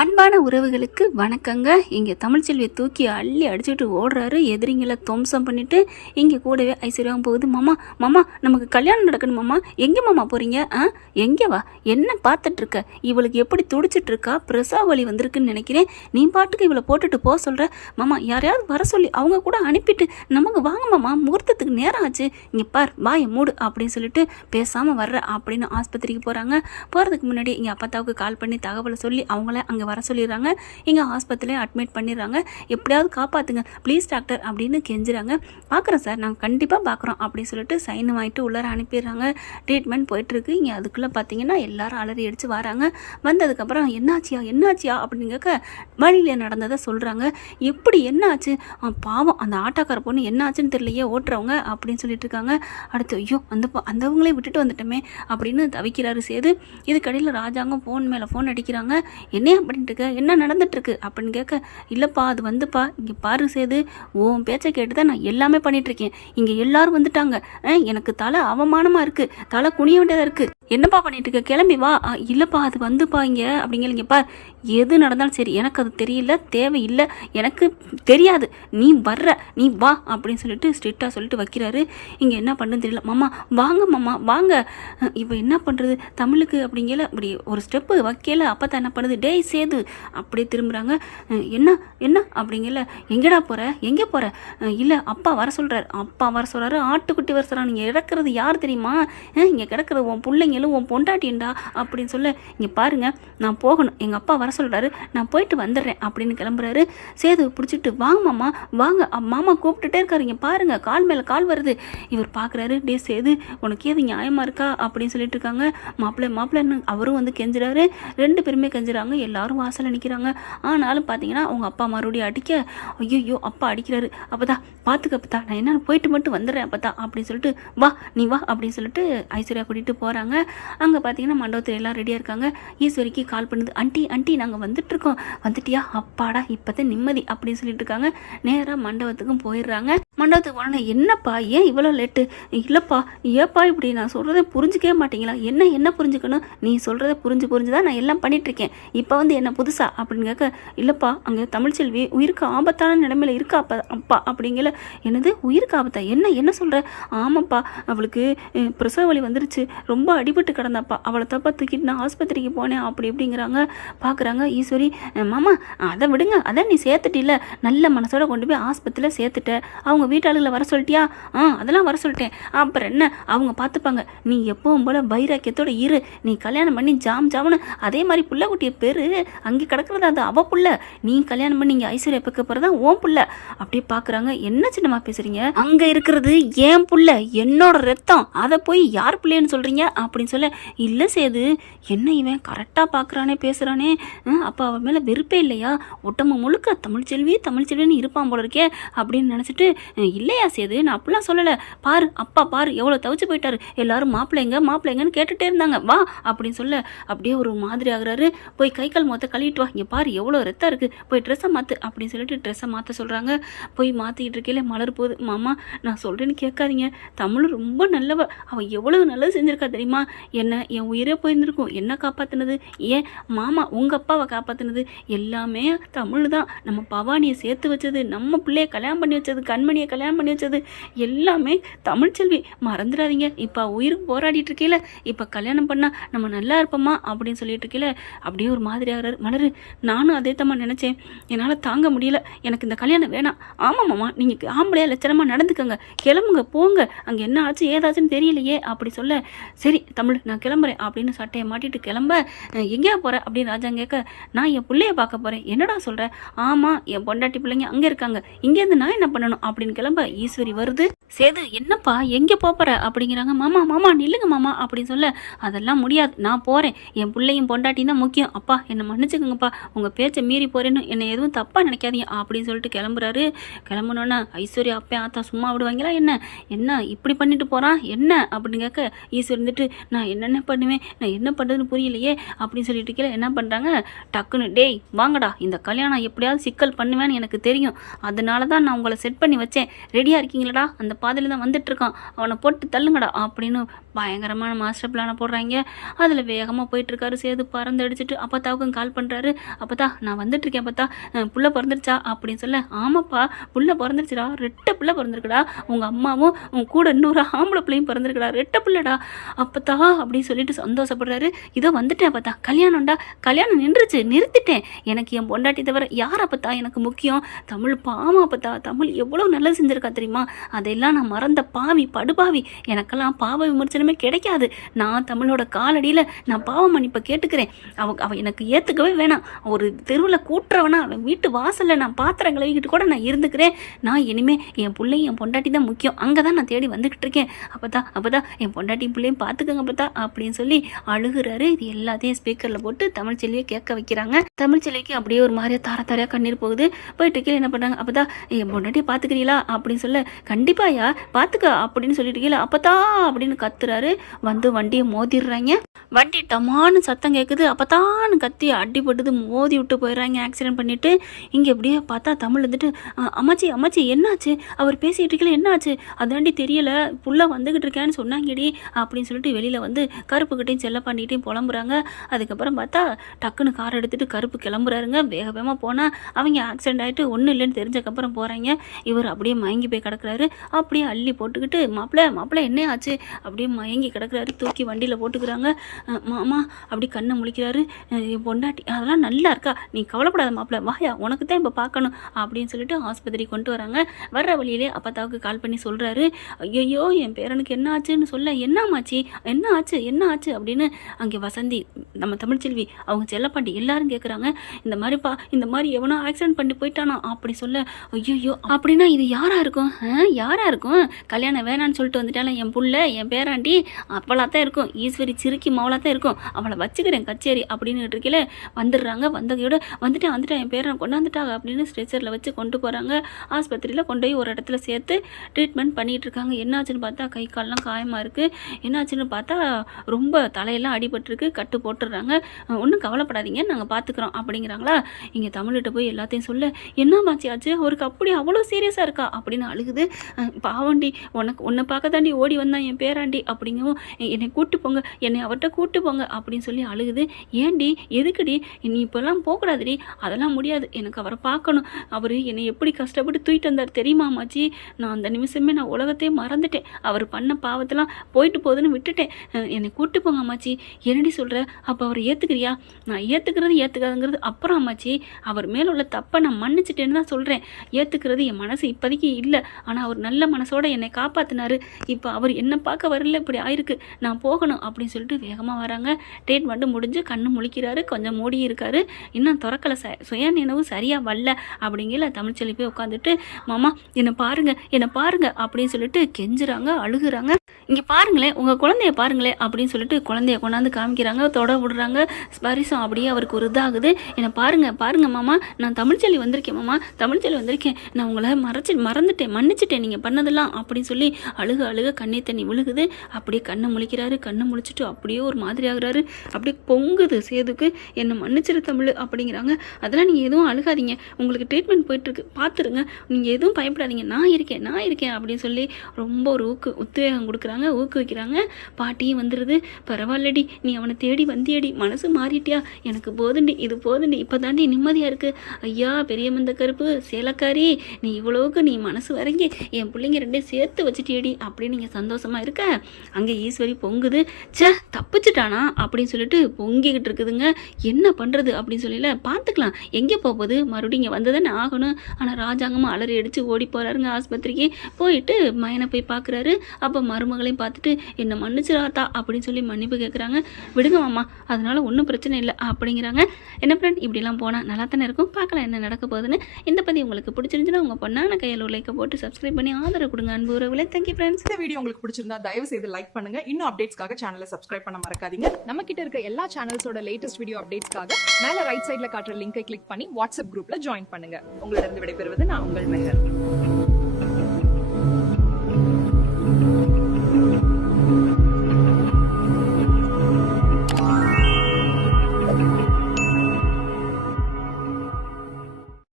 அன்பான உறவுகளுக்கு வணக்கங்க. இங்கே தமிழ்ச்செல்வியை தூக்கி அள்ளி அடிச்சுட்டு ஓடுறாரு. எதிரிங்களை துவம்சம் பண்ணிட்டு இங்கே கூடவே ஐஸ்வர்யாவும் போகுது. மாமா மாமா நமக்கு கல்யாணம் நடக்கணும் மாமா. எங்கே மாமா போகிறீங்க? எங்கே வா, என்ன பார்த்துட்ருக்க? இவளுக்கு எப்படி துடிச்சிட்டு இருக்கா? பிரசவ வலி வந்திருக்குன்னு நினைக்கிறேன். நீ பாட்டுக்கு இவளை போட்டுட்டு போக சொல்கிற. மாமா யாரையாவது வர சொல்லி அவங்க கூட அனுப்பிட்டு நமக்கு வாங்க மாமா, முகூர்த்தத்துக்கு நேரம் ஆச்சு. இங்கே பார் வாயை மூடு அப்படின்னு சொல்லிட்டு பேசாமல் வர்ற அப்படின்னு ஆஸ்பத்திரிக்கு போகிறாங்க. போகிறதுக்கு முன்னாடி இங்கே அப்பத்தாவுக்கு கால் பண்ணி தகவலை சொல்லி அவங்கள அங்கே வர சொல்லிடுறாங்க. இங்கே ஹாஸ்பிட்டலே அட்மிட் பண்ணிடுறாங்க. எப்படியாவது காப்பாற்றுங்க ப்ளீஸ் டாக்டர் அப்படின்னு கெஞ்சுறாங்க. பார்க்குறோம் சார், நாங்கள் கண்டிப்பாக பார்க்குறோம் அப்படின்னு சொல்லிட்டு சைன் வாங்கிட்டு உள்ளார அனுப்பிடுறாங்க. ட்ரீட்மெண்ட் போயிட்டுருக்கு. இங்கே அதுக்குள்ளே பார்த்தீங்கன்னா எல்லாரும் அலறி அடித்து வராங்க. வந்ததுக்கப்புறம் என்னாச்சியா அப்படின்னு கேட்க வழியில் நடந்ததை சொல்கிறாங்க. எப்படி என்ன ஆச்சு? பாவம் அந்த ஆட்டோக்கார பொண்ணு என்ன ஆச்சுன்னு தெரியலையே ஓட்டுறவங்க அப்படின்னு சொல்லிட்டு இருக்காங்க. அடுத்து ஐயோ அந்தவங்களே விட்டுட்டு வந்துட்டோமே அப்படின்னு தவிக்கிறாரு சேது. இதுக்கடையில் ராஜாங்கம் ஃபோன் மேலே ஃபோன் அடிக்கிறாங்க. என்ன அப்படின்ட்டு இருக்க, என்ன நடந்துட்டுருக்கு அப்படின்னு கேட்க, இல்லைப்பா அது வந்துப்பா இங்கே பாரு சேது, உன் பேச்சை கேட்டு தான் நான் எல்லாமே பண்ணிகிட்ருக்கேன். இங்கே எல்லாரும் வந்துட்டாங்க. எனக்கு தலை அவமானமாக இருக்குது, தலை குனிய வேண்டியதாக இருக்குது. என்னப்பா பண்ணிட்டு இருக்க, கிளம்பி வா. இல்லைப்பா அது வந்துப்பா இங்கே அப்படிங்கிறீங்க. பார் எது நடந்தாலும் சரி எனக்கு அது தெரியல, தேவையில்லை, எனக்கு தெரியாது, நீ வர்ற நீ வா அப்படின்னு சொல்லிட்டு ஸ்ட்ரிக்டாக சொல்லிட்டு வைக்கிறாரு. இங்கே என்ன பண்ணுன்னு தெரியல. மாமா வாங்க மாமா வாங்க. இப்போ என்ன பண்ணுறது தமிழுக்கு அப்படிங்கல அப்படி ஒரு ஸ்டெப்பு வைக்கல. அப்போ தான் என்ன பண்ணுது, டேய் சேது அப்படியே திரும்புகிறாங்க. என்ன அப்படிங்கல, எங்கேடா போகிற, எங்கே போகிற? இல்லை அப்பா வர சொல்கிறாரு. ஆட்டுக்குட்டி வர சொல்கிறான். நீங்கள் இறக்குறது யார் தெரியுமா? இங்கே கிடக்கிறது உன் பிள்ளைங்களும் உன் பொண்டாட்டின்டா அப்படின்னு சொல்ல, இங்கே பாருங்கள் நான் போகணும், எங்கள் அப்பா வர சொல்கிறாரு, நான் போயிட்டு வந்துடுறேன் அப்படின்னு கிளம்புறாரு. சேது பிடிச்சிட்டு வாங்க மாமா வாங்க, மாமா கூப்பிட்டுட்டே இருக்காரு. இங்கே பாருங்கள் கால் மேலே கால் வருது. இவர் பார்க்குறாரு. டே சேது உனக்கு ஏது நியாயமாக இருக்கா அப்படின்னு சொல்லிட்டு இருக்காங்க. மாப்பிள்ளைன்னு அவரும் வந்து கெஞ்சுறாரு. ரெண்டு பேருமே கெஞ்சுறாங்க. எல்லாரும் வாசலில் நிற்கிறாங்க. ஆனாலும் பார்த்தீங்கன்னா அவங்க அப்பா மறுபடியும் அடிக்க, ஐயோ அப்பா அடிக்கிறாரு. அப்பதான் பார்த்துக்கப்பத்தா நான் என்ன போயிட்டு மட்டும் வந்துடுறேன் அப்பத்தா அப்படின்னு சொல்லிட்டு வா நீ வா அப்படின்னு சொல்லிட்டு ஐஸ்வர்யா கூட்டிகிட்டு போகிறாங்க. அங்கே பார்த்தீங்கன்னா மண்டபத்தில் எல்லாம் ரெடியாக இருக்காங்க. ஈஸ்வரிக்கு கால் பண்ணுது. ஆண்டி நாங்கள் வந்துட்டுருக்கோம். வந்துட்டியா? அப்பாடா இப்போதான் நிம்மதி அப்படின்னு சொல்லிட்டு இருக்காங்க. நேராக மண்டபத்துக்கும் போயிடுறாங்க. மண்டபத்துக்கு போனோன்னா என்னப்பா ஏன் இவ்வளோ லேட்டு? இல்லைப்பா ஏப்பா இப்படி நான் சொல்கிறத புரிஞ்சிக்கவே மாட்டீங்களா? என்ன புரிஞ்சுக்கணும்? நீ சொல்கிறத புரிஞ்சு தான் நான் எல்லாம் பண்ணிகிட்ருக்கேன். இப்போ வந்து என்ன புதுசா அப்படின்னு கேட்க, இல்லைப்பா அங்கே தமிழ்ச்செல்வி உயிருக்கு ஆபத்தான நிலைமையில் இருக்கா அப்பா அப்படிங்கல. என்னது உயிருக்கு ஆபத்தா? என்ன சொல்கிற? ஆமாப்பா அவளுக்கு பிரசவ வலி வந்துருச்சு, ரொம்ப அடிபட்டு கிடந்தாப்பா, அவளை தப்பா தூக்கிட்டு நான் ஆஸ்பத்திரிக்கு போனேன் அப்படிங்கிறாங்க. பார்க்குறாங்க. ஈஸ்வரி மாமா அதை விடுங்க, அதான் நீ சேர்த்துட்டில்ல, நல்ல மனசோட கொண்டு போய் ஆஸ்பத்திரியில் சேர்த்துட்ட. அவங்க வீட்டாளுகளை வர சொல்லிட்டியா? அதெல்லாம் வர சொல்லிட்டேன். அப்புறம் என்ன அவங்க பார்த்துப்பாங்க. நீ எப்பவும் போல வைராக்கியத்தோட இரு. நீ கல்யாணம் பண்ணி ஜாம்னு அதே மாதிரி புள்ள குட்டிய பேரு அங்கே கிடக்கிறது அது அவ புள்ள. நீ கல்யாணம் பண்ணி இங்கே ஐஸ்வர்யா பக்க போகிறதா ஓன் புள்ள. அப்படியே பார்க்குறாங்க. என்ன சின்னமா பேசுறீங்க? அங்கே இருக்கிறது ஏன் புள்ள, என்னோட ரத்தம், அதை போய் யார் பிள்ளைன்னு சொல்கிறீங்க அப்படின்னு சொல்ல, இல்லை சேது என்ன இவன் கரெக்டாக பார்க்குறானே பேசுகிறானே, அப்போ அவன் மேலே வெறுப்பே இல்லையா? ஒட்டம்பு முழுக்க தமிழ்ச்செல்வின்னு இருப்பான் போல இருக்கே அப்படின்னு நினச்சிட்டு, இல்லையா சேது நான் அப்படிலாம் சொல்லலை, பாரு அப்பா பாரு எவ்வளோ தவிச்சு போயிட்டாரு, எல்லாரும் மாப்பிள்ளைங்கன்னு கேட்டுகிட்டே இருந்தாங்க வா அப்படின்னு சொல்ல, அப்படியே ஒரு மாதிரி ஆகுறாரு. போய் கை கால் மொத்த கழுவிட்டு வா, இங்கே பாரு எவ்வளோ ரத்தம் இருக்குது, போய் ட்ரெஸ்ஸை மாற்று அப்படின்னு சொல்லிட்டு ட்ரெஸ்ஸை மாற்ற சொல்கிறாங்க. போய் மாற்றிக்கிட்டு இருக்கையில மலர் போகுது. மாமா நான் சொல்கிறேன்னு கேட்காதீங்க, தமிழ் ரொம்ப நல்லவ, அவள் எவ்வளோ நல்லது செஞ்சுருக்கா தெரியுமா? என் உயிரே போயிருந்துருக்கும், என்ன காப்பாற்றினது, ஏன் மாமா உங்கள் அப்பாவை காப்பாற்றினது எல்லாமே தமிழ் தான். நம்ம பவானியை சேர்த்து வச்சது, நம்ம பிள்ளைய கல்யாணம் பண்ணி வச்சது, கண்மணியை கல்யாணம் பண்ணி வச்சது எல்லாமே தமிழ்ச்செல்வி, மறந்துடாதீங்க. இப்போ உயிருக்கு போராடிட்டு இருக்கையில இப்போ கல்யாணம் பண்ணால் நம்ம நல்லா இருப்போமா அப்படின்னு சொல்லிட்டு இருக்கையில அப்படியே ஒரு மாதிரி ஆகிறாரு. மலரு நானும் அதே தான் நினச்சேன், என்னால் தாங்க முடியல, எனக்கு இந்த கல்யாணம் வேணாம். ஆமாம் மாமா நீங்கள் ஆம்பளையா லட்சணமாக நடந்துக்கங்க, கிளம்புங்க போங்க, அங்கே என்ன ஆச்சு ஏதாச்சுன்னு தெரியலையே அப்படி சொல்ல, சரி தமிழ் நான் கிளம்புறேன் அப்படின்னு சட்டையை மாட்டிட்டு கிளம்ப, எங்கேயா போகிறேன் அப்படின்னு ராஜா கேட்க, நான் என் பிள்ளைய பார்க்க போகிறேன். என்னடா சொல்கிறேன்? ஆமாம் என் பொண்டாட்டி பிள்ளைங்க அங்கே இருக்காங்க, இங்கேருந்து நான் என்ன பண்ணணும் அப்படின்னு கிளம்ப ஈஸ்வரி வருது. சேது என்னப்பா எங்கே போகிற அப்படிங்கிறாங்க. மாமா நில்லுங்க மாமா அப்படின்னு சொல்ல, அதெல்லாம் முடியாது, நான் போகிறேன், என் பிள்ளையும் பொண்டாட்டியும் தான் முக்கியம். அப்பா என்னை மன்னிச்சுக்கோங்கப்பா, உங்கள் பேச்சை மீறி போகிறேன்னு என்னை எதுவும் தப்பாக நினைக்காதீங்க அப்படின்னு சொல்லிட்டு கிளம்புறாரு. கிளம்புனோன்னா ஐஸ்வர்யா அப்பே ஆத்தா சும்மா விடுவாங்களா என்ன இப்படி பண்ணிட்டு போகிறான் என்ன அப்படின்னு கேட்க, ஈஸ்வரி இருந்துட்டு நான் என்னென்ன பண்ணுவேன், நான் என்ன பண்ணுறதுன்னு புரியலையே அப்படின்னு சொல்லிட்டு கீழே என்ன பண்ணுறாங்க, டக்குன்னு டேய் வாங்கடா, இந்த கல்யாணம் எப்படியாவது சிக்கல் பண்ணுவேன்னு எனக்கு தெரியும், அதனால தான் நான் உங்களை செட் பண்ணி வச்சேன், வச்சேன், ரெடியாக இருக்கீங்களடா, அந்த பாதையில் தான் வந்துட்டு இருக்கான், அவனை போட்டு தள்ளுங்கடா அப்படின்னு பயங்கரமான மாஸ்டர் பிளானை போடுறாங்க. அதில் வேகமாக போயிட்டுருக்காரு சேது, பறந்து அடிச்சுட்டு அப்பத்தாவுக்கும் கால் பண்ணுறாரு. அப்பத்தா நான் வந்துட்டுருக்கேன், அப்பத்தா புள்ள பிறந்துருச்சா அப்படின்னு சொல்ல, ஆமாப்பா புள்ள பிறந்துருச்சுடா, ரெட்டை புள்ள பிறந்திருக்குடா, உங்கள் அம்மாவும் உன் கூட இன்னொரு ஆம்பளை பிள்ளையும் பிறந்திருக்குடா, ரெட்டை புள்ளடா அப்பத்தா அப்படின்னு சொல்லிட்டு சந்தோஷப்படுறாரு. இதோ வந்துட்டேன் அப்பத்தா, கல்யாணம்டா, கல்யாணம் நிறுத்திட்டேன், எனக்கு என் பொண்டாட்டி தவிர யார் அப்பத்தா எனக்கு முக்கியம், தமிழ் பாவம் அப்பத்தா, தமிழ் எவ்வளோ நல்லது செஞ்சுருக்கா தெரியுமா, அதெல்லாம் நான் மறந்த பாவி, படுபாவி, எனக்கெல்லாம் பாவ விமர்சனமே கிடைக்காது, நான் தமிழோட காலடியில் நான் பாவ மன்னிப்பை கேட்டுக்கிறேன், அவள் எனக்கு ஏற்றுக்கவே வேணாம், ஒரு தெருவில் கூட்டுறவனா அவன் வீட்டு வாசலில் நான் பாத்திரம் கழுவிக்கிட்டு கூட நான் இருந்துக்கிறேன், நான் இனிமேல் என் பிள்ளையும் என் பொண்டாட்டி தான் முக்கியம், அங்கே தான் நான் தேடி வந்துக்கிட்டு இருக்கேன், அப்பதான் என் பொண்டாட்டியும் பிள்ளையும் பார்த்துக்கங்க அப்பத்தா அப்படின்னு சொல்லி அழுகுறாரு. இது எல்லாத்தையும் ஸ்பீக்கரில் போட்டு தமிழ்ச்செல்வியை கேட்க வைக்கிறாங்க. தமிழ்ச்செல்விக்கு அப்படியே ஒரு மாதிரியா தாரையாக கண்ணீர் போகுது. போயிட்டு கீழே என்ன பண்ணுறாங்க, அப்பதா என் பொண்டாட்டியை பார்த்துக்கிறீங்களா அப்படின்னு சொல்ல, கண்டிப்பாயா பார்த்துக்க அப்படின்னு சொல்லிட்டு கீழே அப்பத்தா அப்படின்னு கத்துறாரு. வந்து வண்டியை மோதிடுறாங்க. வண்டி டமான்னு சத்தம் கேட்குது. அப்பத்தான்னு கத்தி அடிபட்டுது, மோதி விட்டு போயிடுறாங்க ஆக்சிடென்ட் பண்ணிட்டு. இங்கே எப்படியே பார்த்தா தமிழ் வந்துட்டு, அம்மாச்சி என்னாச்சு, அவர் பேசிகிட்டு இருக்கல என்னாச்சு, அதாண்டி தெரியல, புள்ள வந்துக்கிட்டு இருக்கேன்னு சொன்னாங்கடி அப்படின்னு சொல்லிட்டு வெளியில் வந்து கருப்புக்கிட்டையும் செல்லப்பாண்டிகிட்டையும் புலம்புறாங்க. அதுக்கப்புறம் பார்த்தா டக்குன்னு கார் எடுத்துகிட்டு கருப்பு கிளம்புறாருங்க. வேகமாக போனால் அவங்க ஆக்சிடென்ட் ஆகிட்டு ஒன்றும் இல்லைன்னு தெரிஞ்சக்கப்புறம் போகிறாங்க. இவர் அப்படியே மயங்கி போய் கிடக்குறாரு. அப்படியே அள்ளி போட்டுக்கிட்டு, மாப்பிள்ளை என்ன ஆச்சு அப்படியே மயங்கி கிடக்குறாரு. தூக்கி வண்டியில் போட்டுக்கிறாங்க. மாமா அப்படி கண்ணை முழிக்கிறாரு. என் பொண்டாட்டி அதெல்லாம் நல்லா இருக்கா, நீ கவலைப்படாத மாப்பிள்ளை, வாயா உனக்கு தான் இப்போ பார்க்கணும் அப்படின்னு சொல்லிட்டு ஆஸ்பத்திரி கொண்டு வராங்க. வர்ற வழியிலே அப்பத்தாவுக்கு கால் பண்ணி சொல்கிறாரு, ஐயோ என் பேரனுக்கு என்ன ஆச்சுன்னு சொல்ல, என்ன ஆச்சு அப்படின்னு அங்கே வசந்தி, நம்ம தமிழ்ச்செல்வி, அவங்க செல்லப்பாண்டி எல்லாரும் கேட்குறாங்க. இந்த மாதிரி எவனோ ஆக்சிடென்ட் பண்ணி போயிட்டானா அப்படி சொல்ல, ஐயோ அப்படின்னா இது யாரா இருக்கும், கல்யாணம் வேணான்னு சொல்லிட்டு வந்துட்டாலும் என் புள்ள என் பேராண்டி அப்பளா தான் இருக்கும், ஈஸ்வரி சிறுக்கி மாவளா தான் இருக்கும், அவளை வச்சுக்கிறேன் கச்சேரி அப்படின்னு இருக்கல வந்துடுறாங்க. வந்ததையோட வந்துட்டேன் என் பேரனை கொண்டாந்துட்டாங்க அப்படின்னு ஸ்ட்ரெச்சரில் வச்சு கொண்டு போகிறாங்க. ஆஸ்பத்திரியில் கொண்டு போய் ஒரு இடத்துல சேர்த்து ட்ரீட்மெண்ட் பண்ணிகிட்டு இருக்காங்க. என்னாச்சுன்னு பார்த்தா கை கால்லாம் காயமாக இருக்குது. என்னாச்சுன்னு பார்த்தா ரொம்ப தலையெல்லாம் அடிபட்டுருக்கு, கட்டு போட்டுடுறாங்க. ஒன்றும் கவலைப்படாதீங்க நாங்கள் பார்த்துக்குறோம் அப்படிங்கிறாங்களா. இங்கே தமிழ்கிட்ட போய் எல்லாத்தையும் சொல்ல, என்னமாச்சி ஆச்சு, அவருக்கு அப்படி அவ்வளோ சீரியஸாக இருக்கா அப்படின்னு அழுகுது. பாவண்டி உன்னை பார்க்க தாண்டி ஓடி வந்தான் என் பேராண்டி அப்படிங்கவும், என்னை கூட்டு போங்க, என்னை அவர்கிட்ட கூட்டு போங்க அப்படின்னு சொல்லி அழுகுது. ஏண்டி எதுக்குடி, நீ இப்போல்லாம் போகக்கூடாதுடி, அதெல்லாம் முடியாது, எனக்கு அவரை பார்க்கணும், அவர் என்னை எப்படி கஷ்டப்பட்டு தூக்கிட்டு வந்தார் தெரியுமாமாச்சி, நான் அந்த நிமிஷமே நான் உலகத்தையே மறந்துட்டேன், அவர் பண்ண பாவத்தெல்லாம் போயிட்டு போகுதுன்னு விட்டுட்டேன், என்னை கூட்டு போங்க அம்மாச்சி. என்னடி சொல்கிற, அப்போ அவர் ஏற்றுக்கிறியா, நான் ஏற்றுக்காதுங்கிறது அப்புறம் அம்மாச்சி, அவர் மேலே உள்ள தப்பை நான் மன்னிச்சிட்டேன்னு தான் சொல்கிறேன், ஏற்றுக்கிறது என் மனசு இப்போதைக்கு இல்லை, ஆனால் அவர் நல்ல மனசோட என்னை காப்பாற்றினார், இப்போ அவர் என்னை பார்க்க வரல, இப்படி ஆயிருக்கு, நான் போகணும் அப்படின்னு சொல்லிட்டு வேகமாக வராங்க. ட்ரீட்மெண்ட்டு முடிஞ்சு கண்ணு முழிக்கிறாரு, கொஞ்சம் மூடி இருக்காரு, இன்னும் திறக்கலை, சுய நினைவு சரியாக வரல அப்படிங்கிற தமிழ்ச்செல்வி போய் உட்காந்துட்டு, மாமா என்னை பாருங்க அப்படின்னு சொல்லிட்டு கெஞ்சுறாங்க, அழுகுறாங்க. இங்கே பாருங்களேன், உங்கள் குழந்தைய பாருங்களேன் அப்படின்னு சொல்லிட்டு குழந்தைய கொண்டாந்து காமிக்கிறாங்க, தொட விடுறாங்க. ஸ்பரிசம் அப்படியே அவருக்கு ஒரு இதாகுது. என்னை பாருங்க மாமா, நான் தமிழ்ச்செல்வி வந்திருக்கேன், நான் உங்களை மறந்துட்டேன், மன்னிச்சிட்டேன் நீங்கள் பண்ணதெல்லாம் அப்படின்னு சொல்லி அழுக கண்ணே தண்ணி விழுகுது. அப்படியே கண்ணை முழிக்கிறாரு. கண்ணை முழிச்சிட்டு அப்படியே ஒரு மாதிரி ஆகுறாரு. அப்படியே பொங்குது சேதுக்கு. என்னை மன்னிச்சிரு தமிழ் அப்படிங்கிறாங்க. அதெல்லாம் நீங்கள் எதுவும் அழுகாதீங்க, உங்களுக்கு ட்ரீட்மெண்ட் போயிட்டுருக்கு, பார்த்துருங்க, நீங்கள் எதுவும் பயப்படாதீங்க, நான் இருக்கேன் அப்படின்னு சொல்லி ரொம்ப ஒரு உத்வேகம் கொடுக்குறாங்க, ஊக்குவிக்கிறாங்க. பாட்டியும் வந்துடுது. பரவாயில்லடி, நீ அவனை தேடி வந்தியடி, மனசு மாறிட்டியா, எனக்கு போதுண்டி, இது போதுண்டி, இப்போ தாண்டி நிம்மதியாக இருக்குது. ஐயா பெரிய மந்த கருப்பு சேலக்காரி, நீ இவ்வளோவுக்கு நீ மனசு வரைங்கி என் பிள்ளைங்க ரெண்டையும் சேர்த்து வச்சுட்டியடி அப்படின்னு நீங்கள் சந்தோஷமாக இருக்க. அங்கே ஈஸ்வரி பொங்குது. தப்பிச்சுட்டானா அப்படின்னு சொல்லிட்டு பொங்கிக்கிட்டு இருக்குதுங்க. என்ன பண்ணுறது அப்படின்னு சொல்லல, பார்த்துக்கலாம், எங்கே போகுது, மறுபடியும் இங்கே வந்து தானே ஆகணும். ஆனால் ராஜாங்கமாக அலறி அடித்து ஓடி போகிறாருங்க ஆஸ்பத்திரிக்கு. போயிட்டு மயனை போய் பார்க்குறாரு. அப்போ மருமகளையும் பார்த்துட்டு என்னை மன்னிச்சிடாத்தா அப்படின்னு சொல்லி மன்னிப்பு கேட்குறாங்க. விடுங்க மாமா, அதனால ஒன்றும் பிரச்சனை இல்லை அப்படிங்கிறாங்க. என்ன ஃப்ரெண்ட், இப்படிலாம் போனால் நல்லா தானே இருக்கும், பார்க்கலாம் என்ன நடக்க போகுதுன்னு. இந்த பதிவு உங்களுக்கு பிடிச்சிருந்துச்சுன்னா உங்கள் பொண்ணான கையில் ஒரு லைக்கை போட்டு சப்ஸ்கிரைப் பண்ணி ஆதரவு கொடுங்க. அன்பு உறவுகளே, தேங்க்யூ ஃப்ரெண்ட்ஸ். இந்த வீடியோ உங்களுக்கு பிடிச்சிருந்தா தயவு செய்து லைக் பண்ணுங்க. இன்னும் அப்டேட்ஸ்க்காக சேனலை சப்ஸ்கிரைப் பண்ண மறக்காதீங்க. நம்ம கிட்ட இருக்க எல்லா சேனல்ஸோட லேட்டஸ்ட் வீடியோ அப்டேட்ஸ்க்காக மேல ரைட் சைட்ல காட்டுற லிங்கை கிளிக் பண்ணி வாட்ஸ்அப் குரூப்ல ஜாயின் பண்ணுங்க. உங்களிடம் விடைபெறுவது நான் உங்கள் மெஹர்.